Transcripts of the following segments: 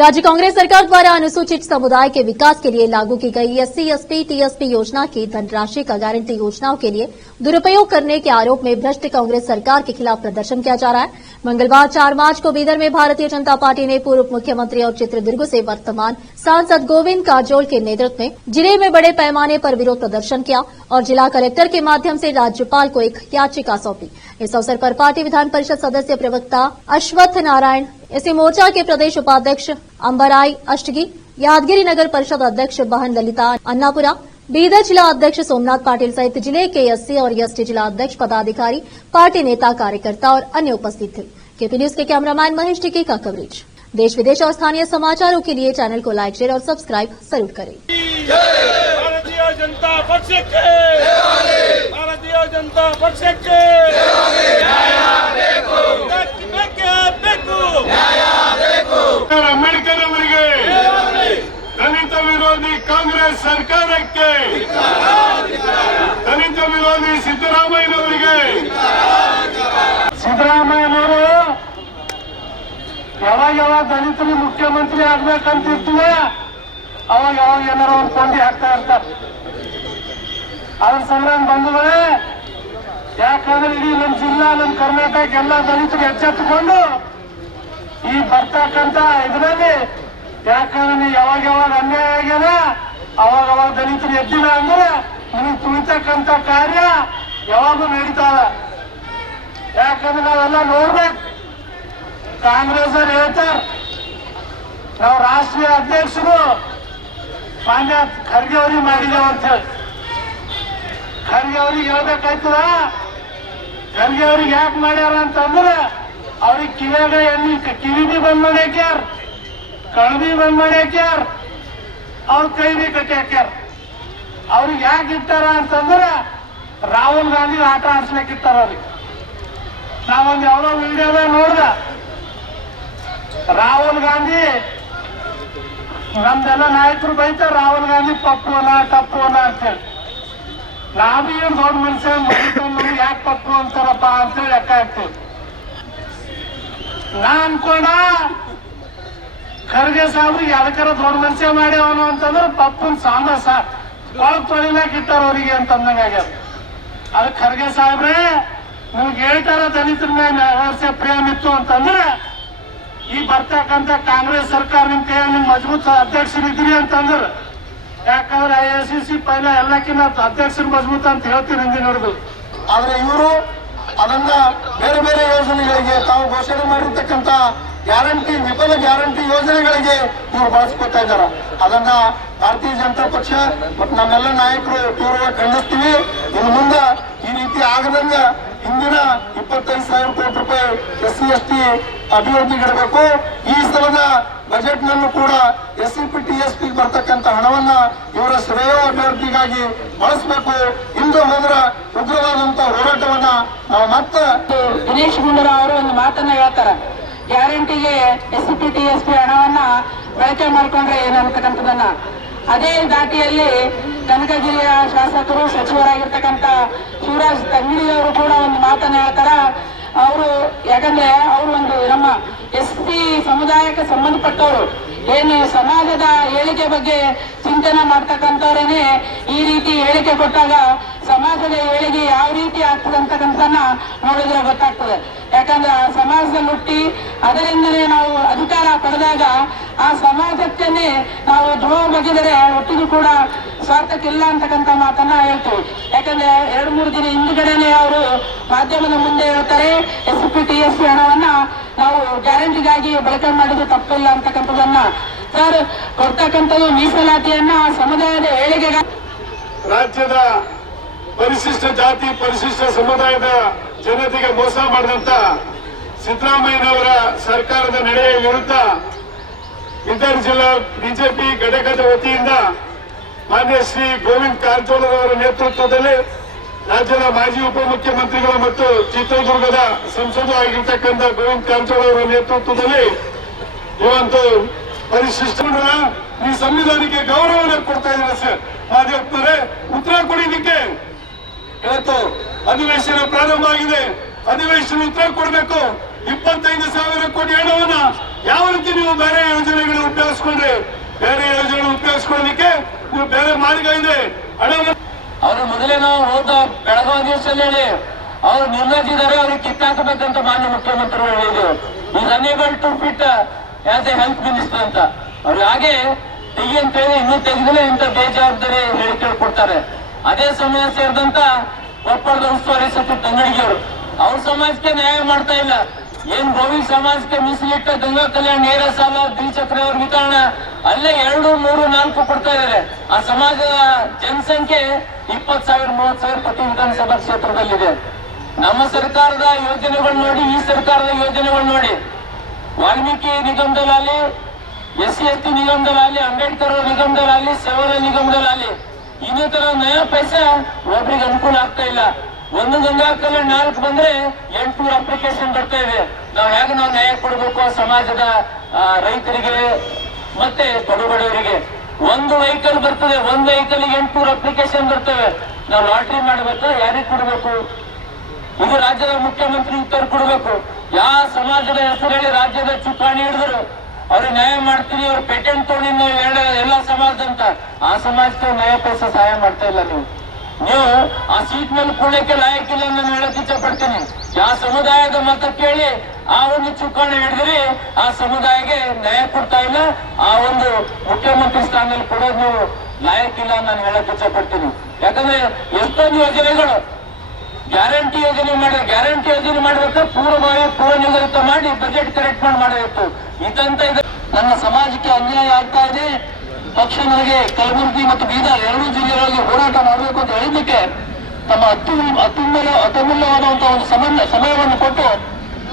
राज्य कांग्रेस सरकार द्वारा अनुसूचित समुदाय के विकास के लिए लागू की गई एससी, एसटी, टीएसपी योजना की धनराशि का गारंटी योजनाओं के लिए दुरुपयोग करने के आरोप में भ्रष्ट कांग्रेस सरकार के खिलाफ प्रदर्शन किया जा रहा है। मंगलवार 4 मार्च को बीदर में भारतीय जनता पार्टी ने पूर्व मुख्यमंत्री और चित्रदुर्ग से वर्तमान सांसद गोविंद काजोल के नेतृत्व में जिले में बड़े पैमाने पर विरोध प्रदर्शन किया और जिला कलेक्टर के माध्यम से राज्यपाल को एक याचिका सौंपी। इस अवसर पर पार्टी विधान परिषद सदस्य प्रवक्ता अश्वत्थ नारायण, एसी मोर्चा के प्रदेश उपाध्यक्ष अंबराई अष्टगी, यादगिरी नगर परिषद अध्यक्ष बहन ललिता अन्नापुरा, बीदर जिला अध्यक्ष सोमनाथ पाटिल सहित जिले के एससी और एसटी जिला अध्यक्ष, पदाधिकारी, पार्टी नेता, कार्यकर्ता और अन्य उपस्थित थे। केपी न्यूज के कैमरामैन महेश टिक्की का कवरेज। देश विदेश और स्थानीय समाचारों के लिए चैनल को लाइक, शेयर और सब्सक्राइब जरूर करें। भारतीय जनता पक्ष के भारतीय जनता पक्ष के ಅಂಬೇಡ್ಕರ್ ಅವರಿಗೆ ದಲಿತ ವಿರೋಧಿ ಕಾಂಗ್ರೆಸ್ ಸರ್ಕಾರಕ್ಕೆ ದಲಿತ ವಿರೋಧಿ ಸಿದ್ದರಾಮಯ್ಯನವರಿಗೆ ಸಿದ್ದರಾಮಯ್ಯನವರು ಯಾವಾಗ ದಲಿತರು ಮುಖ್ಯಮಂತ್ರಿ ಆಗ್ಬೇಕಂತಿರ್ತದೆ ಅವಾಗ ಏನಾರ ಒಂದು ಕೊಂಡಿ ಹಾಕ್ತಾ ಇರ್ತಾರೆ. ಅದ್ರ ಸಂಗ್ರಾಮ ಬಂಧುಗಳೇ, ಯಾಕಂದ್ರೆ ಇಡೀ ನಮ್ಮ ಜಿಲ್ಲಾ, ನಮ್ಮ ಕರ್ನಾಟಕ ಎಲ್ಲ ದಲಿತರು ಎಚ್ಚೆತ್ತುಕೊಂಡು ಈ ಬರ್ತಕ್ಕಂತ ಇದರಲ್ಲಿ, ಯಾಕಂದ್ರೆ ಯಾವಾಗ ಅನ್ಯಾಯ ಆಗ್ಯಾನ ಅವಾಗ ದಲಿತರು ಎದ್ದಿಲ್ಲ ಅಂದ್ರೆ ನಿಮಗೆ ತುಳಿತಕ್ಕಂತ ಕಾರ್ಯ ಯಾವಾಗೂ ನಡೀತಾರ. ಯಾಕಂದ್ರೆ ನಾವೆಲ್ಲ ನೋಡ್ಬೇಕು, ಕಾಂಗ್ರೆಸ್ ಅವ್ರು ಹೇಳ್ತಾರ ನಾವು ರಾಷ್ಟ್ರೀಯ ಅಧ್ಯಕ್ಷರು ಮಾನ್ಯ ಖರ್ಗೆ ಅವ್ರಿಗೆ ಮಾಡಿದೇವ ಅಂತ ಹೇಳಿ. ಖರ್ಗೆ ಅವ್ರಿಗೆ ಹೇಳ್ಬೇಕಾಯ್ತದ, ಖರ್ಗೆ ಅವ್ರಿಗೆ ಯಾಕೆ ಮಾಡ್ಯಾರ ಅಂತಂದ್ರೆ ಅವ್ರಿಗೆ ಕಿವ್ಯಾಗ ಎಣ್ಣಿ ಕಿವಿ ಬಿ ಬಂದ್ ಮಾಡಿ ಹಾಕ್ಯಾರ, ಕಳ್ ಬಿ ಬಂದ್ ಮಾಡಿ ಹಾಕ್ಯಾರ, ಅವ್ರ ಕೈ ಬಿ ಕಟ್ಟಿ ಹಾಕ್ಯಾರ. ಅವ್ರಿಗೆ ಯಾಕೆ ಇಟ್ಟಾರ ಅಂತಂದ್ರೆ ರಾಹುಲ್ ಗಾಂಧಿ ಆಟ ಆಡ್ಸ್ಲಿಕ್ಕೆ ಇಟ್ಟಾರ ಅವ್ರಿಗೆ. ನಾವೊಂದು ಯಾವ್ದೋ ವಿಡಿಯೋದಾಗ ನೋಡ್ದ, ರಾಹುಲ್ ಗಾಂಧಿ ನಮ್ದೆಲ್ಲ ನಾಯಕರು ಬೈತಾರ ರಾಹುಲ್ ಗಾಂಧಿ ಪಪ್ಪುವನ ಟಪ್ಪುವನ ಅಂತೇಳಿ. ನಾವ್ ಏನ್ ದೊಡ್ಡ ಮನುಷ್ಯ ನಮ್ಗೆ ಯಾಕೆ ಪಪ್ಪು ಅಂತಾರಪ್ಪ ಅಂತೇಳಿ ಲೆಕ್ಕ ಹಾಕ್ತೇವೆ. ನಾ ಅನ್ಕೊಂಡ ಖರ್ಗೆ ಸಾಬ್ರಿಗೆ ಯಾವ್ದಕ್ಕಾರ ದೊಡ್ಡ ಮನುಷ್ಯ ಮಾಡ್ಯವನು ಅಂತಂದ್ರೆ ಪಪ್ಪನ್ ಸಾಂಬಾಸ ಒಳಗ್ ತೊಳಿಲಾಕ ಇಟ್ಟಾರ ಅವ್ರಿಗೆ ಅಂತ ಅಂದಂಗ ಆಗ್ಯಾರ. ಅದಕ್ಕೆ ಖರ್ಗೆ ಸಾಹೇಬ್ರೆ ನಿಮ್ಗೆ ಹೇಳ್ತಾರ ದಲಿತರ ಮೇಲೆ ವರ್ಷ ಪ್ರೇಮ ಇತ್ತು ಅಂತಂದ್ರೆ ಈ ಬರ್ತಕ್ಕಂತ ಕಾಂಗ್ರೆಸ್ ಸರ್ಕಾರ ನಿಮ್ ಕೈ ನಿಮ್ ಮಜಬೂತ್ ಅಧ್ಯಕ್ಷರಿದ್ರಿ ಅಂತಂದ್ರೆ, ಯಾಕಂದ್ರೆ ICC ಪೈಲ ಎಲ್ಲಕ್ಕಿಂತ ಅಧ್ಯಕ್ಷರು ಮಜಬೂತ್ ಅಂತ ಹೇಳ್ತೀನಿ ಹಿಂದೆ ನೋಡಿದ್ರು. ಆದ್ರೆ ಇವರು ಅದನ್ನ ಬೇರೆ ಬೇರೆ ಯೋಜನೆಗಳಿಗೆ ತಾವು ಘೋಷಣೆ ಮಾಡಿರ್ತಕ್ಕಂಥ ಗ್ಯಾರಂಟಿ, ವಿಫಲ ಗ್ಯಾರಂಟಿ ಯೋಜನೆಗಳಿಗೆ ಇವರು ಬಳಸ್ಕೊತಾ ಇದ್ದಾರೆ. ಅದನ್ನ ಭಾರತೀಯ ಜನತಾ ಪಕ್ಷ ಮತ್ತು ನಮ್ಮೆಲ್ಲ ನಾಯಕರು ತೀವ್ರವಾಗಿ ಖಂಡಿಸ್ತೀವಿ. ಇನ್ನು ಮುಂದೆ ಈ ರೀತಿ ಆಗದಂಗ ಹಿಂದಿನ 25,000 ಕೋಟಿ ರೂಪಾಯಿ SC ST ಅಭಿವೃದ್ಧಿಗಿಡಬೇಕು. ಈ ಸಲದ ಬಜೆಟ್ ನಲ್ಲೂ ಕೂಡ SCP TSP ಬರ್ತಕ್ಕಂಥ ಹಣವನ್ನ ಇವರ ಶ್ರೇಯ ಅಭಿವೃದ್ಧಿಗಾಗಿ ಬಳಸಬೇಕು. ಇಂದು ಹೋದ್ರ ಉಗ್ರವಾದಂತಹ ಹೋರಾಟವನ್ನ ನಾವು ಮತ್ತೆ ದಿನೇಶ್ ಗುಂಡೂರಾವ್ ಅವರು ಒಂದು ಮಾತನ್ನ ಹೇಳ್ತಾರೆ, ಗ್ಯಾರಂಟಿಗೆ SCP TSP ಹಣವನ್ನ ಬಳಕೆ ಮಾಡಿಕೊಂಡ್ರೆ ಏನಂತಕ್ಕಂಥದನ್ನ. ಅದೇ ದಾಟಿಯಲ್ಲಿ ಕನಕ ಜಿಲ್ಲೆಯ ಶಾಸಕರು, ಸಚಿವರಾಗಿರ್ತಕ್ಕಂಥ ಶಿವರಾಜ್ ತಂಗಡಿಯವರು ಕೂಡ ಒಂದು ಮಾತನ್ನ ಹೇಳ್ತಾರ. ಅವರು ಯಾಕಂದ್ರೆ ಅವರು ಒಂದು ನಮ್ಮ SC ಸಮುದಾಯಕ್ಕೆ ಸಂಬಂಧಪಟ್ಟವರು, ಏನು ಸಮಾಜದ ಏಳಿಗೆ ಬಗ್ಗೆ ಚಿಂತನೆ ಮಾಡ್ತಕ್ಕಂಥವ್ರೇನೆ ಈ ರೀತಿ ಹೇಳಿಕೆ ಕೊಟ್ಟಾಗ ಸಮಾಜದ ಏಳಿಗೆ ಯಾವ ರೀತಿ ಆಗ್ತದೆ ಅಂತಕ್ಕಂಥದನ್ನ ನೋಡಿದ್ರೆ ಗೊತ್ತಾಗ್ತದೆ. ಯಾಕಂದ್ರೆ ಆ ಸಮಾಜದಲ್ಲಿ ಹುಟ್ಟಿ ಅದರಿಂದನೇ ನಾವು ಅಧಿಕಾರ ಪಡೆದಾಗ ಆ ಸಮಾಜಕ್ಕೇನೆ ನಾವು ದ್ರೋಹ ಬಗೆದರೆ ಒಟ್ಟಿಗೂ ಕೂಡ ಸ್ವಾರ್ಥಕ್ಕಿಲ್ಲ ಅಂತಕ್ಕಂಥ ಮಾತನ್ನ ಹೇಳ್ತೀವಿ. ಯಾಕಂದ್ರೆ 2-3 ದಿನ ಹಿಂದುಗಡೆನೆ ಅವರು ಮಾಧ್ಯಮದ ಮುಂದೆ ಹೇಳ್ತಾರೆ SCP TSP ಹಣವನ್ನ ನಾವು ಗ್ಯಾರಂಟಿಗಾಗಿ ಬಳಕೆ ಮಾಡಿದ್ದು ತಪ್ಪಿಲ್ಲ ಅಂತಕ್ಕಂಥದನ್ನ. ಸರ್, ಕೊಡ್ತಕ್ಕಂಥದ್ದು ಮೀಸಲಾತಿಯನ್ನ ಸಮುದಾಯದ ಏಳಿಗೆಗೆ, ರಾಜ್ಯದ ಪರಿಶಿಷ್ಟ ಜಾತಿ ಪರಿಶಿಷ್ಟ ಸಮುದಾಯದ ಜನತೆಗೆ ಮೋಸ ಮಾಡಿದಂತ ಸಿದ್ದರಾಮಯ್ಯನವರ ಸರ್ಕಾರದ ನಡೆಯ ವಿರುದ್ಧ ಬೀದರ್ ಜಿಲ್ಲಾ ಬಿಜೆಪಿ ಘಟಕದ ವತಿಯಿಂದ ಮಾನ್ಯ ಶ್ರೀ ಗೋವಿಂದ್ ಕಾರಜೋಳ ಅವರ ನೇತೃತ್ವದಲ್ಲಿ ರಾಜ್ಯದ ಮಾಜಿ ಉಪಮುಖ್ಯಮಂತ್ರಿಗಳು ಮತ್ತು ಚಿತ್ರದುರ್ಗದ ಸಂಸದರು ಆಗಿರ್ತಕ್ಕಂಥ ಗೋವಿಂದ್ ಕಾರಜೋಳ ಅವರ ನೇತೃತ್ವದಲ್ಲಿ ಇವತ್ತು ಪರಿಶಿಷ್ಟ ಈ ಸಂವಿಧಾನಕ್ಕೆ ಗೌರವವನ್ನು ಕೊಡ್ತಾ ಇದ್ದಾರೆ. ಸರ್, ಮಾದೇವಪ್ಪನವರೇ, ಉತ್ತರ ಕೊಡಿದಕ್ಕೆ ಇವತ್ತು ಅಧಿವೇಶನ ಪ್ರಾರಂಭ ಆಗಿದೆ. ಅಧಿವೇಶನ ಉತ್ತರ ಕೊಡಬೇಕು. 25,000 ಕೋಟಿ ಹಣವನ್ನ ಯಾವ ರೀತಿ ನೀವು ಬೇರೆ ಯೋಜನೆಗಳು ಬೇರೆ ಯೋಜನೆ ಉಪಯೋಗಿಸ್ಕೊಳ್ಳಿಕ್ಕೆ ನೀವು ಬೇರೆ ಮಾರ್ಗ ಇದೆ. ಅವರು ಮೊದಲೇ ನಾವು ಹೋದ ಬೆಳಗಾವಿ ದಿವಸದಲ್ಲಿ ಹೇಳಿ ಅವ್ರು ನಿರ್ಲಜಿದ್ದಾರೆ, ಅವ್ರಿಗೆ ಕಿತ್ತಾಕಬೇಕಂತ ಮಾನ್ಯ ಮುಖ್ಯಮಂತ್ರಿಗಳು ಹೇಳಿದ್ರು. Is unable to fit as a health minister ಅಂತ. ಅವ್ರು ಹಾಗೆ ತೆಗಿ ಅಂತ ಹೇಳಿ ಇನ್ನೂ ತೆಗೆದಿಲ್ಲ ಇಂಥ ಬೇಜವಾಬ್ದಾರಿ ಹೇಳಿಕೆ ಕೊಡ್ತಾರೆ. ಅದೇ ಸಮಯ ಸೇರಿದಂತ ಕೊಪ್ಪಳದ ಉಸ್ತುವಾರಿ ಸಚಿವ ತಂಗಡಿಗೆಯವರು ಅವ್ರ ಸಮಾಜಕ್ಕೆ ನ್ಯಾಯ ಮಾಡ್ತಾ ಇಲ್ಲ. ಏನ್ ಗೋವಿ ಸಮಾಜಕ್ಕೆ ಮೀಸಲಿಟ್ಟ ಗಂಗಾ ಕಲ್ಯಾಣ ನೇರ ಸಾಲ ದ್ವಿಚಕ್ರ ವಿತರಣೆ ಅಲ್ಲೇ 2, 3, 4 ಕೊಡ್ತಾ ಇದ್ದಾರೆ. ಆ ಸಮಾಜದ ಜನಸಂಖ್ಯೆ 20,000, 30,000 ಪ್ರತಿ ವಿಧಾನಸಭಾ ಕ್ಷೇತ್ರದಲ್ಲಿದೆ. ನಮ್ಮ ಸರ್ಕಾರದ ಯೋಜನೆಗಳು ನೋಡಿ, ಈ ಸರ್ಕಾರದ ಯೋಜನೆಗಳು ನೋಡಿ, ವಾಲ್ಮೀಕಿ ನಿಗಮದಲ್ಲಾಗಲಿ, SC/ST ನಿಗಮದಲ್ಲಾಗಲಿ, ಅಂಬೇಡ್ಕರ್ ನಿಗಮದಲ್ಲಾಗಲಿ, ಸೇವಲ ನಿಗಮದಲ್ಲಾಗಲಿ ಇನ್ನಿತರ ನಯಾ ಪೈಸಾ ಒಬ್ರಿಗೆ ಅನುಕೂಲ ಆಗ್ತಾ ಇಲ್ಲ. ಒಂದು ಗಂಗಾ ಕಲ್ಯಾಣ 4 ಬಂದ್ರೆ 800 ಅಪ್ಲಿಕೇಶನ್ ಬರ್ತಾ ಇದೆ. ನಾವು ಹೇಗೆ ನ್ಯಾಯ ಕೊಡಬೇಕು ಸಮಾಜದ ರೈತರಿಗೆ ಮತ್ತೆ ಬಡವರಿಗೆ? ಒಂದು ವೆಹಿಕಲ್ ಬರ್ತದೆ, ಒಂದು ವೆಹಿಕಲ್ 800 ಅಪ್ಲಿಕೇಶನ್ ಬರ್ತವೆ. ನಾವು ಲಾಟ್ರಿ ಮಾಡಬೇಕು, ಯಾರಿಗೆ ಕೊಡಬೇಕು? ಇದು ರಾಜ್ಯದ ಮುಖ್ಯಮಂತ್ರಿ ಉತ್ತರ ಕೊಡಬೇಕು. ಯಾವ ಸಮಾಜದ ಹೆಸರು ಹೇಳಿ ರಾಜ್ಯದ ಚುಕ್ಕಾಣಿ ಹಿಡಿದ್ರು ಅವ್ರಿಗೆ ನ್ಯಾಯ ಮಾಡ್ತೀವಿ, ಅವ್ರು ಪೇಟೆಂಟ್ ತಗೊಂಡು ನಾವು ಎಲ್ಲ ಸಮಾಜದಂತ ಆ ಸಮಾಜಕ್ಕೆ ನ್ಯಾಯ ಪೈಸೆ ಸಹಾಯ ಮಾಡ್ತಾ ಇಲ್ಲ. ನೀವು ಆ ಸೀಟ್ ಮೇಲೆ ಕೂಡಕ್ಕೆ ಲಾಯಕ್ಕಿಲ್ಲ ನಾನು ಹೇಳಕ್ ಇಚ್ಛೆ ಪಡ್ತೀನಿ. ಯಾವ ಸಮುದಾಯದ ಮತ ಕೇಳಿ ಆ ಒಂದು ಚುಕ್ಕಾಣಿ ಹಿಡಿದ್ರಿ ಆ ಸಮುದಾಯಕ್ಕೆ ನ್ಯಾಯ ಕೊಡ್ತಾ ಇಲ್ಲ. ಆ ಒಂದು ಮುಖ್ಯಮಂತ್ರಿ ಸ್ಥಾನದಲ್ಲಿ ಕೊಡೋದು ನೀವು ಲಾಯಕ್ಕಿಲ್ಲ ನಾನು ಹೇಳಕ್ ಇಚ್ಛೆ ಪಡ್ತೀನಿ. ಯಾಕಂದ್ರೆ ಎಷ್ಟೊಂದು ಯೋಜನೆಗಳು ಗ್ಯಾರಂಟಿ ಯೋಜನೆ ಮಾಡಿದ್ರೆ ಗ್ಯಾರಂಟಿ ಯೋಜನೆ ಮಾಡ್ಬೇಕಾದ್ರೆ ಪೂರ್ವ ನಿಗದಿತ ಮಾಡಿ ಬಜೆಟ್ ಕರೆಕ್ಟ್ ಮಾಡಬೇಕು. ಇದಂತ ಇದೆ. ನನ್ನ ಸಮಾಜಕ್ಕೆ ಅನ್ಯಾಯ ಆಗ್ತಾ ಇದೆ. ಪಕ್ಷ ನನಗೆ ಕಲಬುರಗಿ ಮತ್ತು ಬೀದರ್ 2 ಜಿಲ್ಲೆಗಳಲ್ಲಿ ಹೋರಾಟ ಮಾಡಬೇಕು ಅಂತ ಹೇಳಿದ್ದಕ್ಕೆ ತಮ್ಮ ಅತ್ಯಮೂಲ್ಯವಾದಂತಹ ಒಂದು ಸಮಯವನ್ನು ಕೊಟ್ಟು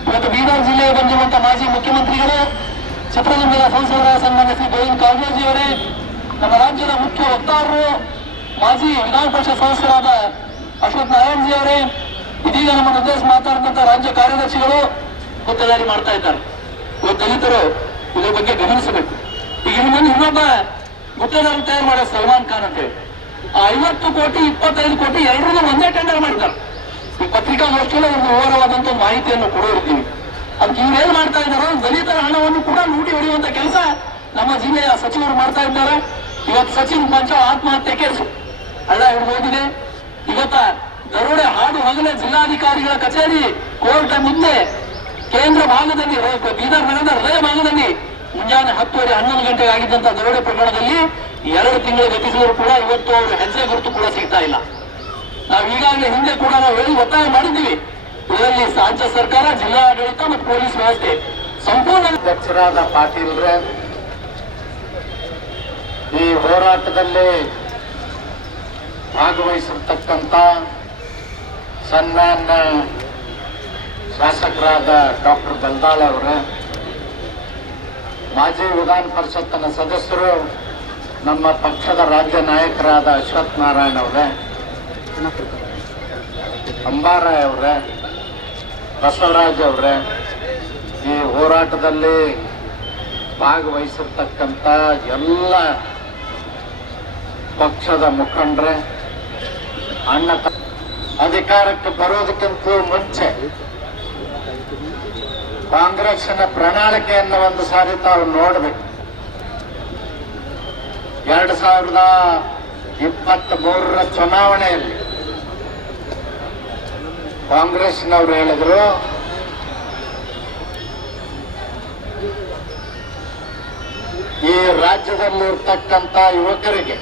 ಇವತ್ತು ಬೀದರ್ ಜಿಲ್ಲೆಗೆ ಬಂದಿರುವಂತಹ ಮಾಜಿ ಮುಖ್ಯಮಂತ್ರಿಗಳು, ಚಿತ್ರದುರ್ಗದ ಸಂಸದರಾದ ಸನ್ಮಾನ್ಯ ಶ್ರೀ ಗೋವಿಂದ ಕಾರಜೋಳಜಿಯವರೇ, ನಮ್ಮ ರಾಜ್ಯದ ಮುಖ್ಯ ವಕ್ತಾರರು, ಮಾಜಿ ವಿಧಾನ ಪರಿಷತ್ ಸದಸ್ಯರಾದ ಅಶ್ವಥ್ ನಾರಾಯಣಜಿ ಅವರೇ, ಇದೀಗ ನಮ್ಮನ್ನು ಉದ್ದೇಶ ಮಾತಾಡಿದಂತ ರಾಜ್ಯ ಕಾರ್ಯದರ್ಶಿಗಳು ಗುತ್ತೇದಾರಿ ಮಾಡ್ತಾ ಇದ್ದಾರೆ. ಇವತ್ತು ದಲಿತರು ಇದ್ರ ಬಗ್ಗೆ ಗಮನಿಸಬೇಕು. ಈಗ ಇನ್ನೊಂದು ಇನ್ನೊಬ್ಬ ಗುತ್ತೇದಾರಿ ತಯಾರು ಮಾಡೋ ಸಲ್ಮಾನ್ ಖಾನ್ ಅಂತೇಳಿ 50 ಕೋಟಿ 25 ಕೋಟಿ ಎಲ್ಲರೂ ಒಂದೇ ಟೆಂಡರ್ ಮಾಡಿದ್ದಾರೆ. ಈ ಪತ್ರಿಕಾಗೋಷ್ಠಿಯಲ್ಲಿ ಒಂದು ವಿವರವಾದಂತ ಮಾಹಿತಿಯನ್ನು ಕೊಡೋರ್ತೀವಿ. ಅದಕ್ಕೆ ಇವ್ರೇನ್ ಮಾಡ್ತಾ ಇದ್ದಾರೋ ದಲಿತರ ಹಣವನ್ನು ಕೂಡ ಲೂಟಿ ಹೊಡೆಯುವಂತ ಕೆಲಸ ನಮ್ಮ ಜಿಲ್ಲೆಯ ಸಚಿವರು ಮಾಡ್ತಾ ಇದ್ದಾರೆ. ಇವತ್ತು ಸಚಿನ್ ಪಂಚ ಆತ್ಮಹತ್ಯೆ ಕೇಸು ಹಳ್ಳ ಹಿಡಿದು ಹೋಗಿದೆ. ಇವತ್ತ ದರೋಡೆ ಹಾಡು ಹಗಲೇ ಜಿಲ್ಲಾಧಿಕಾರಿಗಳ ಕಚೇರಿ ಕೋರ್ಟ್ ಮುಂದೆ ಕೇಂದ್ರ ಭಾಗದಲ್ಲಿ ಬೀದರ್ ನಗರದ ಹೃದಯ ಭಾಗದಲ್ಲಿ ಮುಂಜಾನೆ 10:30, 11 ಗಂಟೆಗೆ ಆಗಿದ್ದಂತ ದರೋಡೆ ಪ್ರಕರಣದಲ್ಲಿ 2 ತಿಂಗಳು ಗತಿಸಿದರೂ ಕೂಡ ಇವತ್ತು ಅವರು ಹೆಜ್ಜೆ ಗುರುತು ಕೂಡ ಸಿಗ್ತಾ ಇಲ್ಲ. ನಾವು ಈಗಾಗಲೇ ಹಿಂದೆ ಕೂಡ ನಾವು ಹೇಳಿ ಒತ್ತಾಯ ಮಾಡಿದ್ದೀವಿ. ಇದರಲ್ಲಿ ರಾಜ್ಯ ಸರ್ಕಾರ, ಜಿಲ್ಲಾಡಳಿತ ಮತ್ತು ಪೊಲೀಸ್ ವ್ಯವಸ್ಥೆ ಸಂಪೂರ್ಣ. ಅಧ್ಯಕ್ಷರಾದ ಪಾಟೀಲ್ರೆ, ಈ ಹೋರಾಟದಲ್ಲಿ ಭಾಗವಹಿಸಿರ್ತಕ್ಕಂಥ ಸನ್ಮಾನ್ಯ ಶಾಸಕರಾದ ಡಾಕ್ಟರ್ ದಲ್ದಾಳ್ ಅವರೇ, ಮಾಜಿ ವಿಧಾನ ಪರಿಷತ್ತಿನ ಸದಸ್ಯರು, ನಮ್ಮ ಪಕ್ಷದ ರಾಜ್ಯ ನಾಯಕರಾದ ಅಶ್ವಥ್ ನಾರಾಯಣ್ ಅವರೇ, ಅಂಬಾರಾಯ್ ಅವರೇ, ಬಸವರಾಜ್ ಅವರೇ, ಈ ಹೋರಾಟದಲ್ಲಿ ಭಾಗವಹಿಸಿರ್ತಕ್ಕಂಥ ಎಲ್ಲ ಪಕ್ಷದ ಮುಖಂಡರೇ, ಅಧಿಕಾರಕ್ಕೆ ಬರೋದಕ್ಕಿಂತ ಮುಂಚೆ ಕಾಂಗ್ರೆಸ್ನ ಪ್ರಣಾಳಿಕೆಯನ್ನು ಒಂದು ಸಾರಿ ತಾವು ನೋಡಬೇಕು. 2023ರ ಚುನಾವಣೆಯಲ್ಲಿ ಕಾಂಗ್ರೆಸ್ನವರು ಹೇಳಿದ್ರು, ಈ ರಾಜ್ಯದಲ್ಲಿರ್ತಕ್ಕಂಥ ಯುವಕರಿಗೆ,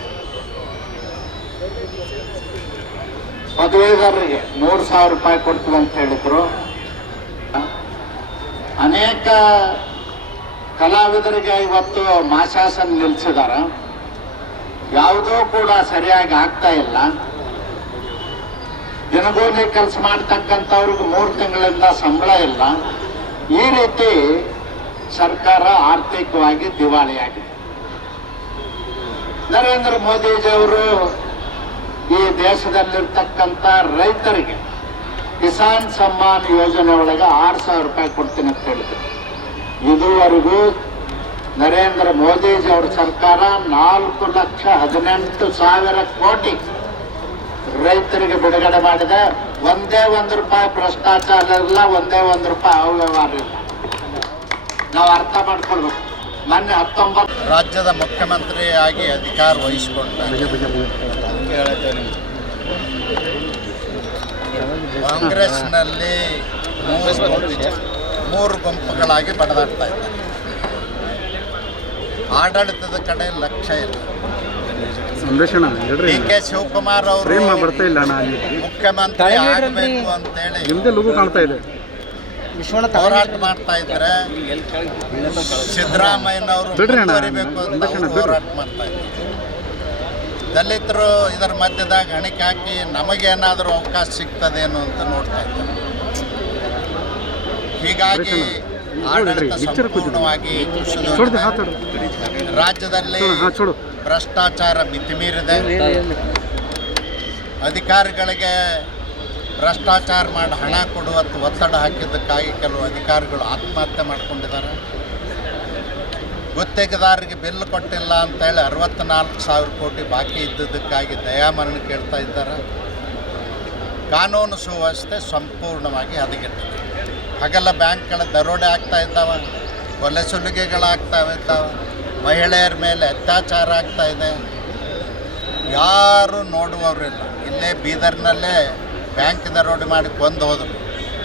ಪದವೀಧರರಿಗೆ 100,000 ರೂಪಾಯಿ ಕೊಡ್ತೀವಿ ಅಂತ ಹೇಳಿದ್ರು. ಅನೇಕ ಕಲಾವಿದರಿಗೆ ಇವತ್ತು ಮಾಶಾಸನ ನಿಲ್ಲಿಸಿದಾರ. ಯಾವುದೂ ಕೂಡ ಸರಿಯಾಗಿ ಆಗ್ತಾ ಇಲ್ಲ. ದಿನಗೂಲಿ ಕೆಲಸ ಮಾಡ್ತಕ್ಕಂಥವ್ರಿಗೆ 3 ತಿಂಗಳಿಂದ ಸಂಬಳ ಇಲ್ಲ. ಈ ರೀತಿ ಸರ್ಕಾರ ಆರ್ಥಿಕವಾಗಿ ದಿವಾಳಿಯಾಗಿದೆ. ನರೇಂದ್ರ ಮೋದಿಜಿಯವರು ಈ ದೇಶದಲ್ಲಿರ್ತಕ್ಕಂಥ ರೈತರಿಗೆ ಕಿಸಾನ್ ಸಮ್ಮಾನ್ ಯೋಜನೆ ಒಳಗೆ 6,000 ರೂಪಾಯಿ ಕೊಡ್ತೀನಿ ಅಂತ ಹೇಳಿದ್ರು. ಇದುವರೆಗೂ ನರೇಂದ್ರ ಮೋದಿಜಿ ಅವರ ಸರ್ಕಾರ 4,18,000 ಕೋಟಿ ರೈತರಿಗೆ ಬಿಡುಗಡೆ ಮಾಡಿದೆ. ಒಂದೇ ₹1 ಭ್ರಷ್ಟಾಚಾರ ಇಲ್ಲ, ಒಂದೇ ₹1 ಅವ್ಯವಹಾರ ಇಲ್ಲ. ನಾವು ಅರ್ಥ ಮಾಡ್ಕೊಳ್ಬೇಕು. ಮೊನ್ನೆ 19 ರಾಜ್ಯದ ಮುಖ್ಯಮಂತ್ರಿಯಾಗಿ ಅಧಿಕಾರ ವಹಿಸಿಕೊಂಡ ಕಾಂಗ್ರೆಸ್ನಲ್ಲಿ ಮೂರು ಗುಂಪುಗಳಾಗಿ ಬಡದಾಡ್ತಾ ಇದ್ದಾರೆ. ಆಡಳಿತದ ಕಡೆ ಲಕ್ಷ್ಯ ಇಲ್ಲ. ಡಿ ಕೆ ಶಿವಕುಮಾರ್ ಅವರು ಮುಖ್ಯಮಂತ್ರಿ ಆಗಬೇಕು ಅಂತೇಳಿ ಹೋರಾಟ ಮಾಡ್ತಾ ಇದ್ದಾರೆ. ಸಿದ್ದರಾಮಯ್ಯನವರು ಮುಂದುವರಿಬೇಕು ಅಂತ ಅವರು ಹೋರಾಟ ಮಾಡ್ತಾ ಇದ್ದಾರೆ. ದಲಿತರು ಇದರ ಮಧ್ಯದಾಗ ಹಣಿಕೆ ಹಾಕಿ ನಮಗೇನಾದರೂ ಅವಕಾಶ ಸಿಗ್ತದೇನೋ ಅಂತ ನೋಡ್ತಾ ಇದ್ದಾರೆ. ಹೀಗಾಗಿ ಆಡಳಿತ ಸಂಪೂರ್ಣವಾಗಿ ಕುಸಿದು ರಾಜ್ಯದಲ್ಲಿ ಭ್ರಷ್ಟಾಚಾರ ಮಿತಿಮೀರಿದೆ. ಅಧಿಕಾರಿಗಳಿಗೆ ಭ್ರಷ್ಟಾಚಾರ ಮಾಡಿ ಹಣ ಕೊಡುವಂಥ ಒತ್ತಡ ಹಾಕಿದ್ದಕ್ಕಾಗಿ ಕೆಲವು ಅಧಿಕಾರಿಗಳು ಆತ್ಮಹತ್ಯೆ ಮಾಡ್ಕೊಂಡಿದ್ದಾರೆ. ಗುತ್ತಿಗೆದಾರರಿಗೆ ಬಿಲ್ ಕೊಟ್ಟಿಲ್ಲ ಅಂತೇಳಿ 64,000 ಕೋಟಿ ಬಾಕಿ ಇದ್ದುದಕ್ಕಾಗಿ ದಯಾಮರಣ ಕೇಳ್ತಾ ಇದ್ದಾರೆ. ಕಾನೂನು ಸುವ್ಯವಸ್ಥೆ ಸಂಪೂರ್ಣವಾಗಿ ಹದಗೆಟ್ಟಿದೆ. ಹಗಲ ಬ್ಯಾಂಕ್ಗಳ ದರೋಡೆ ಆಗ್ತಾ ಇದ್ದಾವೆ, ಕೊಲೆ ಸುಲಿಗೆಗಳಾಗ್ತಾ ಇದ್ದಾವೆ, ಮಹಿಳೆಯರ ಮೇಲೆ ಅತ್ಯಾಚಾರ ಆಗ್ತಾ ಇದೆ. ಯಾರು ನೋಡುವವರಿಲ್ಲ. ಇಲ್ಲೇ ಬೀದರ್ನಲ್ಲೇ ಬ್ಯಾಂಕ್ ದರೋಡೆ ಮಾಡಿ ಕೊಂದು ಹೋದರು.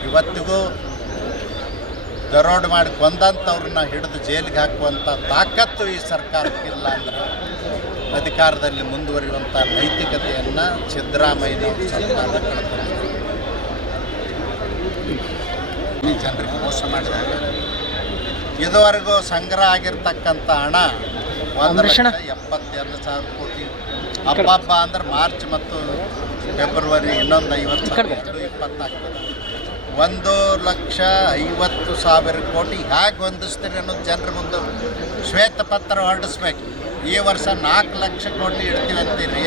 ಇವತ್ತಿಗೂ ದರೋಡೆ ಮಾಡಿ ಕೊಂದಂಥವ್ರನ್ನ ಹಿಡಿದು ಜೈಲಿಗೆ ಹಾಕುವಂಥ ತಾಕತ್ತು ಈ ಸರ್ಕಾರಕ್ಕಿಲ್ಲ. ಅಂದರೆ ಅಧಿಕಾರದಲ್ಲಿ ಮುಂದುವರಿಯುವಂಥ ನೈತಿಕತೆಯನ್ನು ಸಿದ್ದರಾಮಯ್ಯನವರು ಸರ್ಕಾರ ಕಳೆದುಕೊಂಡಿದೆ. ಜನರಿಗೆ ಮೋಸ ಮಾಡಿದಾಗ ಇದುವರೆಗೂ ಸಂಗ್ರಹ ಆಗಿರ್ತಕ್ಕಂಥ ಹಣ 1,72,000 ಕೋಟಿ. ಹಬ್ಬ ಅಂದ್ರೆ ಮಾರ್ಚ್ ಮತ್ತು ಫೆಬ್ರವರಿ ಇನ್ನೊಂದು 50,000 20 ಆಗ್ತದೆ. 1,50,000 ಕೋಟಿ ಹೇಗೆ ಹೊಂದಿಸ್ತೀರಿ ಅನ್ನೋದು ಜನರ ಮುಂದೆ ಶ್ವೇತಪತ್ರ ಹೊರಡಿಸ್ಬೇಕು. ಈ ವರ್ಷ 4 ಲಕ್ಷ ಕೋಟಿ ಇಡ್ತೀವಿ ಅಂತೀರಿ.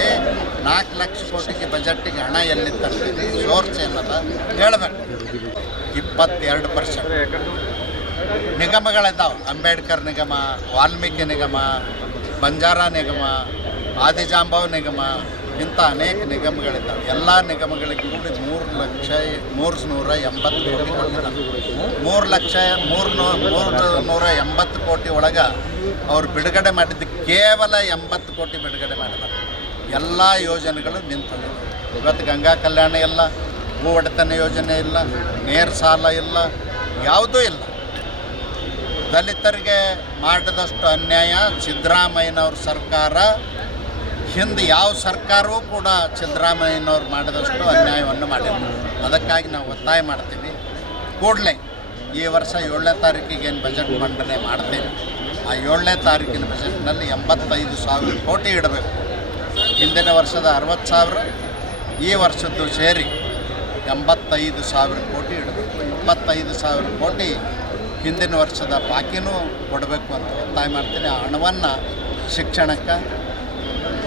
4 ಲಕ್ಷ ಕೋಟಿಗೆ ಬಜೆಟ್ಟಿಗೆ ಹಣ ಎಲ್ಲಿ ತರ್ತೀರಿ? ಸೋರ್ಸ್ ಏನದ ಹೇಳಬೇಕು. 22% ನಿಗಮಗಳಿದ್ದಾವೆ. ಅಂಬೇಡ್ಕರ್ ನಿಗಮ, ವಾಲ್ಮೀಕಿ ನಿಗಮ, ಬಂಜಾರ ನಿಗಮ, ಆದಿಜಾಂಬವ್ ನಿಗಮ, ಇಂಥ ಅನೇಕ ನಿಗಮಗಳಿದ್ದಾವೆ. ಎಲ್ಲ ನಿಗಮಗಳಿಗೆ ಕೂಡಿ 3,380 ಕೋಟಿ ಕೊಟ್ಟಿದ್ದಾರೆ. 3,380 ಕೋಟಿ ಒಳಗೆ ಅವ್ರು ಬಿಡುಗಡೆ ಮಾಡಿದ್ದು ಕೇವಲ 80 ಕೋಟಿ ಬಿಡುಗಡೆ ಮಾಡಿದ್ದಾರೆ. ಎಲ್ಲ ಯೋಜನೆಗಳು ನಿಂತಿವೆ. ಇವತ್ತು ಗಂಗಾ ಕಲ್ಯಾಣ ಇಲ್ಲ, ಭೂ ಒಡೆತನ ಯೋಜನೆ ಇಲ್ಲ, ನೇರ ಸಾಲ ಇಲ್ಲ, ಯಾವುದೂ ಇಲ್ಲ. ದಲಿತರಿಗೆ ಮಾಡಿದಷ್ಟು ಅನ್ಯಾಯ ಸಿದ್ದರಾಮಯ್ಯನವ್ರ ಸರ್ಕಾರ, ಹಿಂದೆ ಯಾವ ಸರ್ಕಾರವೂ ಕೂಡ ಸಿದ್ದರಾಮಯ್ಯನವ್ರು ಮಾಡಿದಷ್ಟು ಅನ್ಯಾಯವನ್ನು ಮಾಡಿಲ್ಲ. ಅದಕ್ಕಾಗಿ ನಾವು ಒತ್ತಾಯ ಮಾಡ್ತೀವಿ, ಕೂಡಲೇ ಈ ವರ್ಷ 7ನೇ ತಾರೀಕಿಗೆ ಏನು ಬಜೆಟ್ ಮಂಡನೆ ಮಾಡ್ತೇವೆ, ಆ 7ನೇ ತಾರೀಕಿನ ಬಜೆಟ್ನಲ್ಲಿ 85,000 ಕೋಟಿ ಇಡಬೇಕು. ಹಿಂದಿನ ವರ್ಷದ 60,000, ಈ ವರ್ಷದ್ದು ಸೇರಿ 85,000 ಕೋಟಿ ಇಡಬೇಕು. 25,000 ಕೋಟಿ ಹಿಂದಿನ ವರ್ಷದ ಬಾಕಿನೂ ಕೊಡಬೇಕು ಅಂತ ಒತ್ತಾಯ ಮಾಡ್ತೀನಿ. ಆ ಹಣವನ್ನು ಶಿಕ್ಷಣಕ್ಕೆ,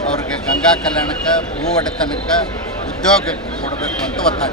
ಅವ್ರಿಗೆ ಗಂಗಾ ಕಲ್ಯಾಣಕ್ಕೆ, ಭೂ ಒಡೆತನಕ್ಕೆ, ಉದ್ಯೋಗಕ್ಕೆ ಕೊಡಬೇಕು ಅಂತ ಒತ್ತಾಯ.